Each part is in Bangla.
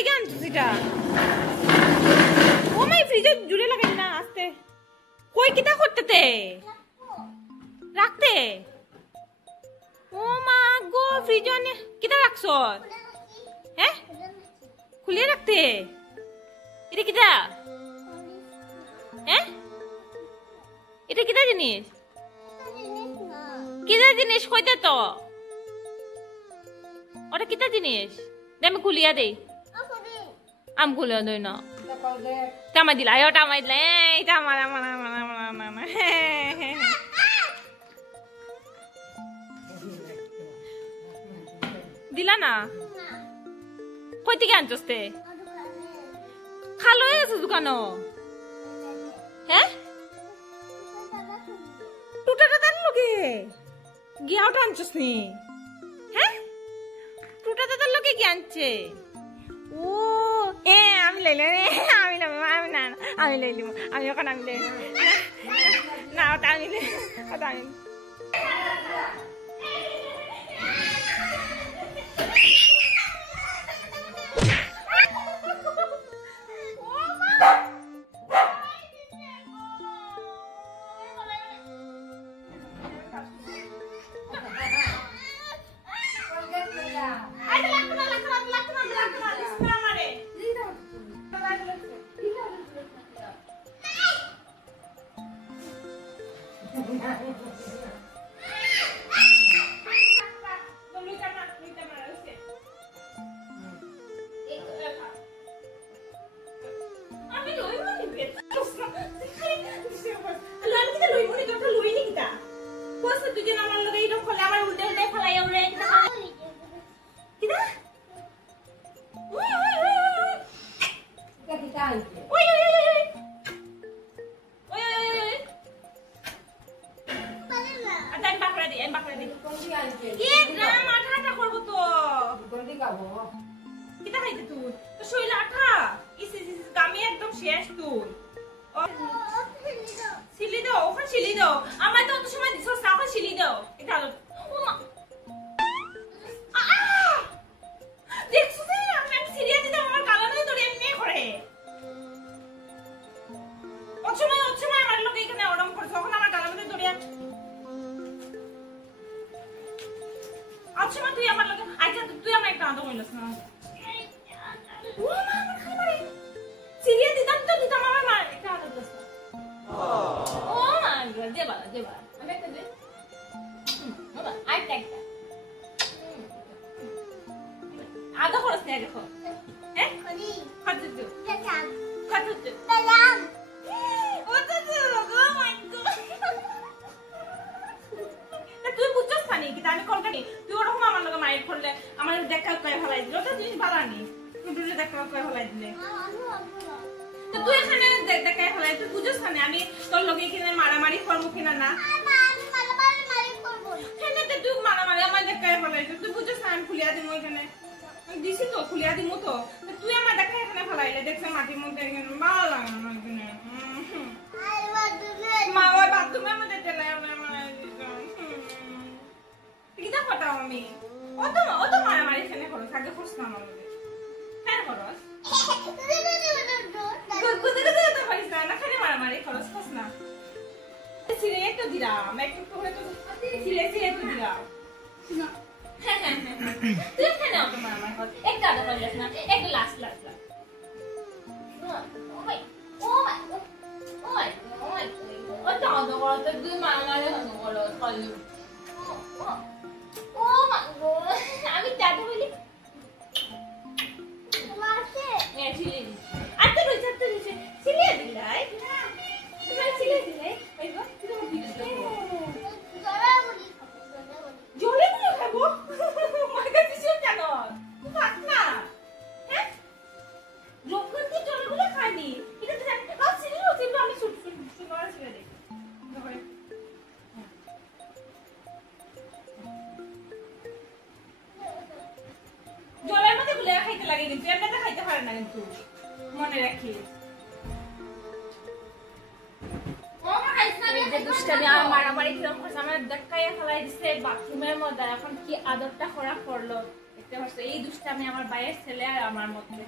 লেগে আনছিস এটা ও মাই ফ্রিজে জুড়ে লাগাই না আস্তে কই কিটা করতেতে রাখতে ও মা গো ফ্রিজে নে কিটা রাখছ হ্যাঁ খুলে রাখতে এটা কিটা হ্যাঁ এটা কিটা জিনিস কিটা জিনিস কইতে তো ওটা কিটা জিনিস দে আমি খুলিয়া দেই আম খুলিয়া দেই না টামাই দিলা আয়ো টামাই দিলা এইটা আমার আমার আমার আমার আমার দিলা না কই থেকে আনছস তে খালো হয়ে গেছে দোকানো হ্যাঁ টুটাটা তার লগে গিয়াও টানছস নি হ্যাঁ টুটাটা তার লগে কি আনছে ও এ আমি লইলে আমি না আমি না আমি লইলি আমি ওখানে আমি লই না ওটা আমি ওটা আমি মনে রাখিস দুষ্টামি আর মারামারি কিরকম করছে আমার দেখাইয়া ফেলাই দিছে বাথরুমের মধ্যে এখন কি আদরটা খারাপ করলো বুঝতে পারছো এই দুষ্টামি আমার বাইরের ছেলে আর আমার মধ্যে।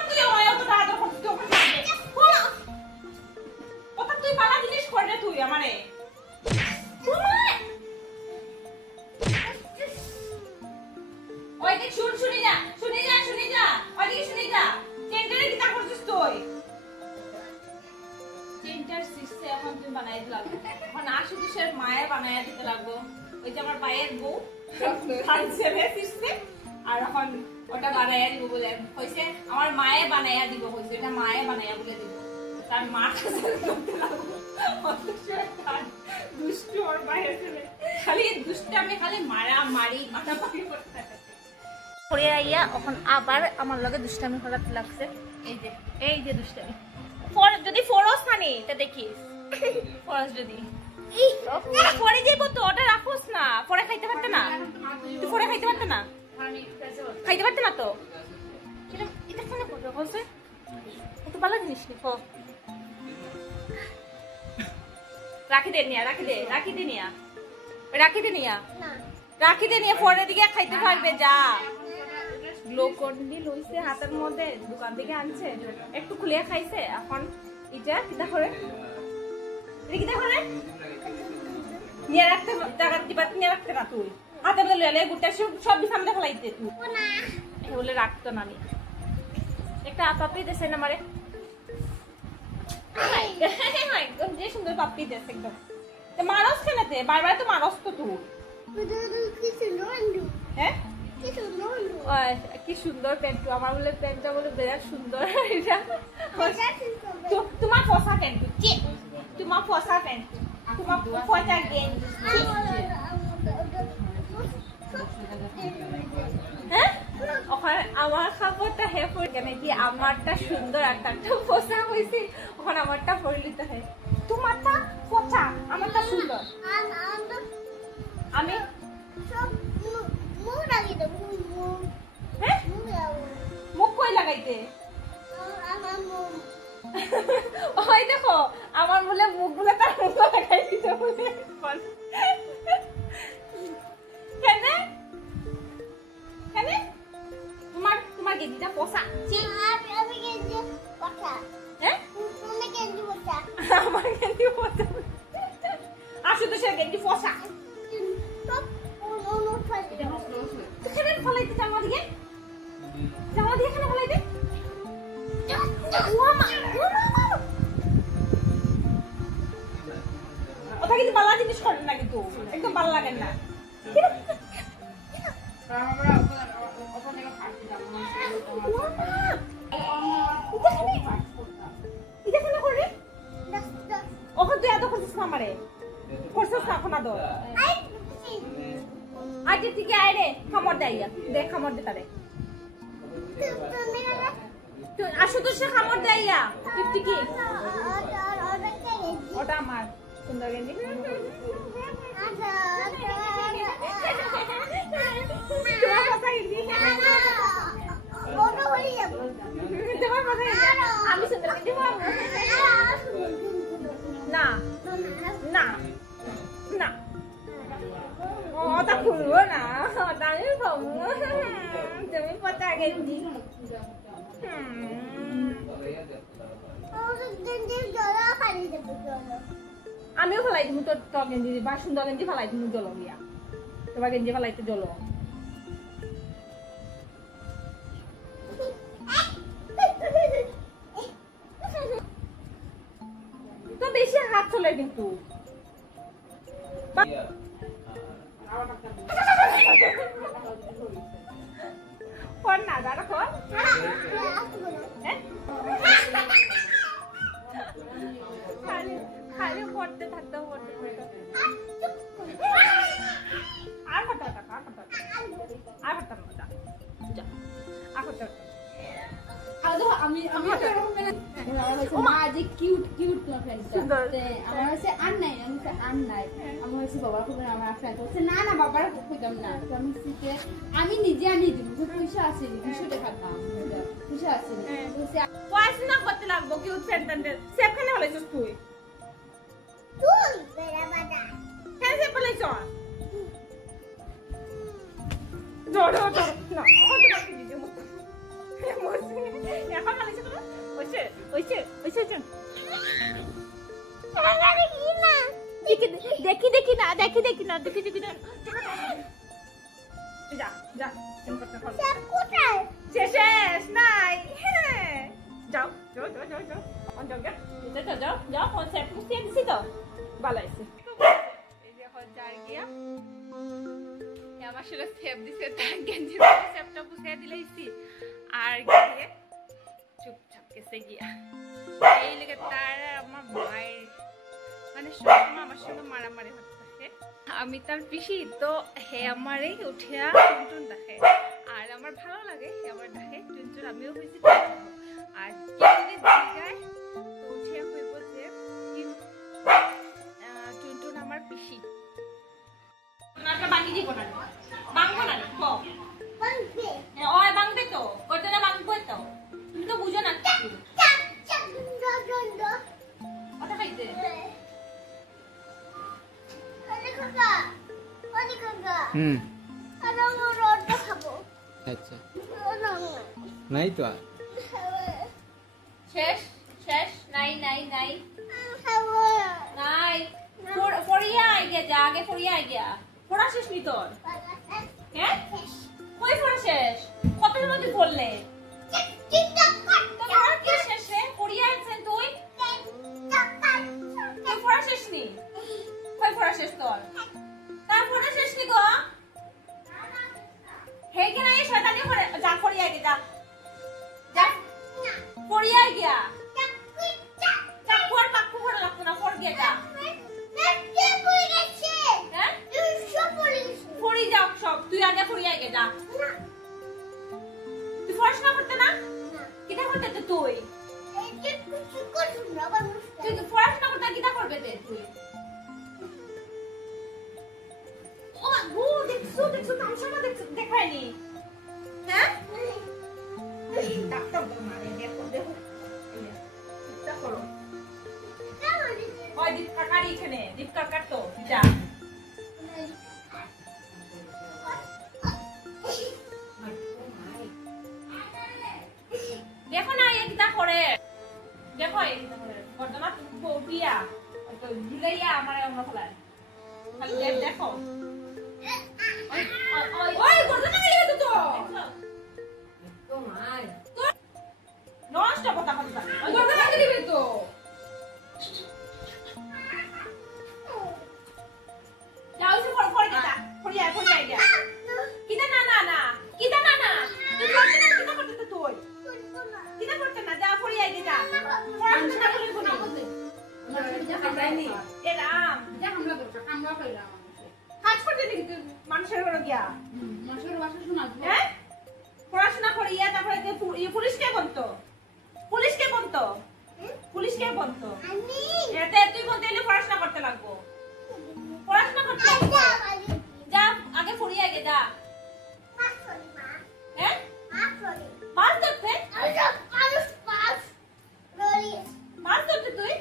তুই আমায় অত আদর করছিস ওকে সাথে ওটা তুই বালা জিনিস করে তুই আমারে ওই দেখ শুনি যা ওইদিকে শুনি যা টেন্ডারে কি তা করছিস তুই টেন্ডার সিস্টে এখন তুই বানাই দিলাম এখন আশুতোষের মায়ের বানাইয়া দিতে লাগবো ওই যে আমার পায়ের বউ খাইছে সিস্টে আর এখন ওটা বানাইয়া দিব বলে কইছে আমার মায়ে বানাইয়া দিব কইছে এটা মায়ে বানাইয়া বলে দিব তার মা কাছে করতে লাগবো দুষ্টু আর বাইরে ছেলে খালি দুষ্টামি খালি মারামারি মারামারি করতে থাকে পরে আইয়া এখন আবার আমার লগে দুষ্টামি করাতে লাগছে এই যে দুষ্টামি যদি ফরস খানি তা দেখিস ফরস যদি পরে যাইব তো ওটা রাখোস না পরে খাইতে পারতে না তুই পরে খাইতে পারতে না খাইতে পারতে না তো এটা কেন করবে বলছে এত ভালো জিনিস নি রাখি দে নিয়া পরে দিকে খাইতে পারবে যা গ্লুকন্ডি লইছে হাতের মধ্যে দোকান থেকে আনছে একটু খুলে খাইছে এখন এটা কিটা করে নিয়ে রাখতে টাকা দিবা নিয়ে রাখতে না তুই হাতে বলে লে গুটা সব সামনে ফেলাইতে তুই বলে রাখতো না একটা পাপড়ি দেছে না মারে একদম যে সুন্দর পাপড়ি দেছে একদম মারস খেলাতে বারবার তো মারস তো তুই হ্যাঁ কি সুন্দর প্যান্ট আমার বলে প্যান্টটা বলে বিরাট সুন্দর এটা তোমার ফসা প্যান্ট তোমার ফসা প্যান্ট তোমার ফসা গেঞ্জি হ্যাঁ ওখানে আমার খাবারটা হে পড়ে কেন কি আমারটা সুন্দর একটা ফসা হয়েছে ওখানে আমারটা পরিলিত হয় তোমারটা ফসা আমারটা সুন্দর আমি মুখ কই লাগাইতে ওই দেখো আমার বলে মুখ গুলো তার মুখ লাগাই দিতে বলে তোমার গেঞ্জিটা পোষা আমার গেঞ্জি পোষা আশুতোষের গেঞ্জি পোষা ফলাইতে জামা দিয়ে এখানে ফলাইতে ওটা কিন্তু বালা জিনিস করেন না কিন্তু একদম ভালো লাগেন না ওখান তুই এত করছিস না আমারে করছিস না এখন আদর আজকে থেকে আয় রে খামর দেয় দেখ খামর দে তারে আশুতোষে খামর দেয়া টিপটি কি ওটা আমার সুন্দর গেঞ্জি আমি সুন্দর গেঞ্জি না না না ওটা খুলবো না ওটা আমি খাবো তুমি পচা গেঞ্জি আমিও ফেলাই দিব তোর গেঞ্জি বা সুন্দর গেঞ্জি ফেলাই দিব জল গিয়া তোমার গেঞ্জি ফেলাইতে জল তো বেশি হাত চলে কিন্তু কর না দাঁড়া কর খালি করতে থাকতে আর করতে আমি নিজে আনি দিব পয়সা আছে 200 টাকা পয়সা আছে পড়াশোনা করতে লাগবো কি সেন্টেন্স সেখানে হলাইছিস তুই বেড়া বাদা কেন সে বলেছ ধরো ধরো না তোমাকে দিতে মতো এখন মালিশ করো ওইসে ওইসে ওইসে চল দেখি দেখি না দেখি দেখি না দেখি দেখি না যা যা শেষ নাই যাও যাও যাও যাও যাও যাও যাও যাও যাও ফোন সেট মুছিয়ে দিছি তো ভালো আছে এই যে এখন যাই গিয়া আমার আসলে সেভ দিছে গেঞ্জি সেভটা মুছিয়ে দিলাইছি আর গিয়ে চুপচাপ কেসে গিয়া এই লেগে তার আমার মায়ের মানে সবসময় আমার সঙ্গে মারামারি হতে থাকে আমি তার পিসি তো হে আমারই উঠিয়া টুনটুন দেখে আর আমার ভালো লাগে হে আমার দেখে টুনটুন আমিও হয়েছি আর যদি যায় তো উঠিয়া হইব যে টুনটুন আমার পিসি নাটা বাঙ্গি দিব না বাঙ্গো না ওই বাঙ্গবে তো ওইটা না বাঙ্গবে তো তুমি তো বুঝো না ওটা খাইতে আচ্ছা নাই তো শেষ শেষ নাই নাই নাই নাই পড়িয়া আইগিয়া যা আগে পড়িয়া আইগিয়া পড়া শেষ নি তোর হ্যাঁ কই পড়া শেষ কতদিন মধ্যে পড়লে তোমার কি শেষ রে পড়িয়া আছেন তুই তুই পড়া শেষ নি কই পড়া শেষ তোর তার পড়া শেষ নি গো হে কি নাই শয়তানি করে যা পড়িয়া আইগে যা যা পড়িয়া আইগিয়া যা পড় পাক্কু পড়া লাগতো না পড় গিয়া যা পড়ি যাও সব তুই আগে পড়িয়া আইগে যা তুই পড়াশোনা করতে না কিটা করতে তুই তুই পড়াশোনা করতে কিটা করবে তুই ও গো দেখছো দেখছো তামসাটা দেখছো দেখায়নি হ্যাঁ ডাক্তার মারে দেখো দেখো এটা করো ওই দীপ কাকারি এখানে দীপ কাকার তো যা দেখো না এটা করে দেখো এটা করে বর্তমান ফোবিয়া তো জুলাইয়া আমারে আমরা ফলায় খালি দেখো ওই ওই ওই গর্দনা নিয়ে তো তো মাই তো নষ্ট কথা কথা ওই গর্দনা দিবে তো যাও সে পড় যা পড়িয়া যা কিটা না না না কিটা না না তুই করতে না কিটা করতে তুই কিটা করতে না যা পড়িয়া যা পড়াশোনা করে কোনি আমার যা খাইনি এরাম যা আমরা কইলাম কাজ করতে দেখি তুই মানুষের ঘরে গিয়া মানুষের ভাষা শোনা হ্যাঁ পড়াশোনা করিয়া তারপরে পুলিশ কে বলতো আমি এতে তুই বলতে এলে পড়াশোনা করতে লাগবো যা আগে পড়িয়া আগে যা হ্যাঁ মাছ ধরতে মাছ ধরতে তুই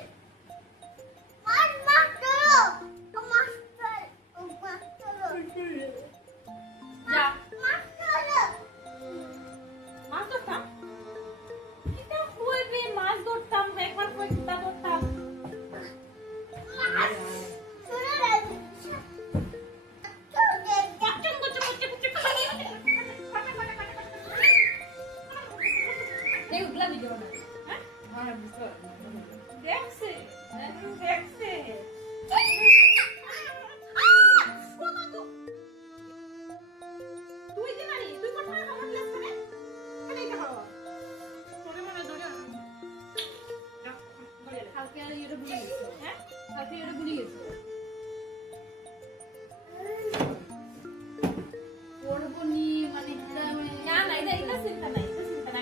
যা মাছ ধরতাম কিতা হইবে মাছ ধরতাম একবার কই কিতা ধরতাম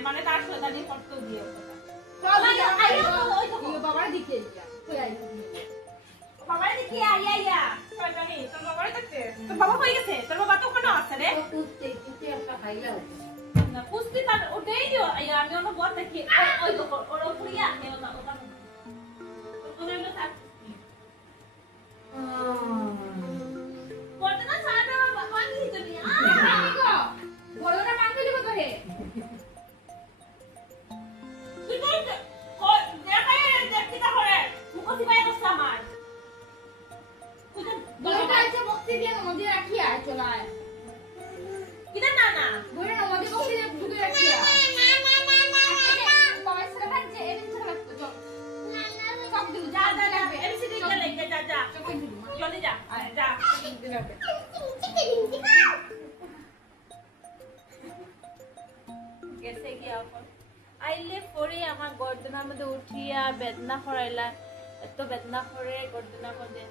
মানে তার সাথে দিয়ে কত দিয়ে বাবার দিকে বাবার দিকে আইয়া শয়তানি তোর বাবার দেখতে তোর বাবা হয়ে গেছে তোর বাবা তো ওখানে আছে রে কুস্তি একটা খাইলাও না কুস্তি তার ওটাই দিও আইয়া আমি ওর বল দেখি ওই ওর উপরিয়া আছে ওটা ওটা ওখানে না থাক বলতে না সারা বাবা নিয়ে চলি চলায় কিটা না না বইরে না ওদের বসে ঢুকে রাখছি বাবা সেটা ভাঙছে এদিন সেটা ভাঙছে চল সব দিল যা যা যা এবিসিডি কে লেগে যা যা চোখে দিল জলদি যা যা গেছে গিয়া আইলে পরে আমার গর্দনার মধ্যে উঠিয়া বেদনা করাইলা এত বেদনা করে গর্দনার মধ্যে